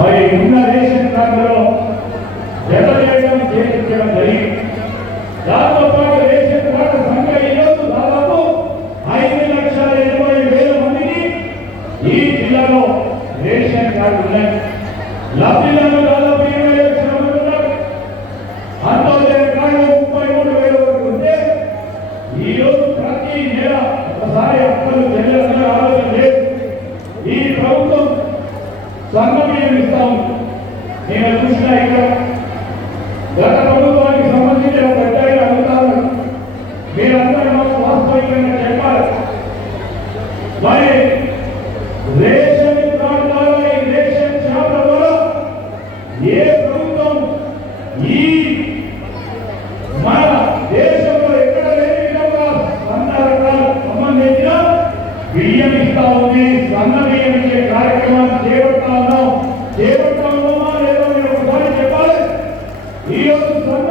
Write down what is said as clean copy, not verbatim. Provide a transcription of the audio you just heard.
మరి ఉన్న రేషన్ కార్డులో జతచేయడం చేయించడం జరిగింది. దాంతో పాటు రేషన్ కార్డు సంఖ్య ఈరోజు దాదాపు 5,80,000 మందికి ఈ జిల్లాలో రేషన్ కార్డు ఉన్నాయి. లబ్ధిదారులు దాదాపు 20 లక్షల మంది ఉన్నారు. అంత్యోదయ కార్డు 33,000 వరకు ఉంటే ఈరోజు ప్రతి నెల ఒకసారి అక్కలు చెల్లెలు ఆలోచన లేదు. ఈ ప్రభుత్వం స్వర్ణమయం ఇస్తా ఉంది. నేను చూసిన ఇక్కడ గత ప్రభుత్వానికి సంబంధించిన పెద్దగా అడుగుతాను, మీరందరూ మాకు వాస్తవికంగా చెప్పాలి. మరి రేషన్ కార్డు ద్వారా ఈ రేషన్ షాపుల ద్వారా ఏ ప్రభుత్వం ఈ మన దేశంలో ఎక్కడ లేని విధంగా వంద రకాలకు సంబంధించిన బియ్యం ఇస్తా ఉంది. స్వర్ణ బియ్యం ఇచ్చే కార్యక్రమం చేపడతా ఉన్నామా లేదో మీరు ఒకసారి చెప్పాలి. ఈరోజు స్వర్ణ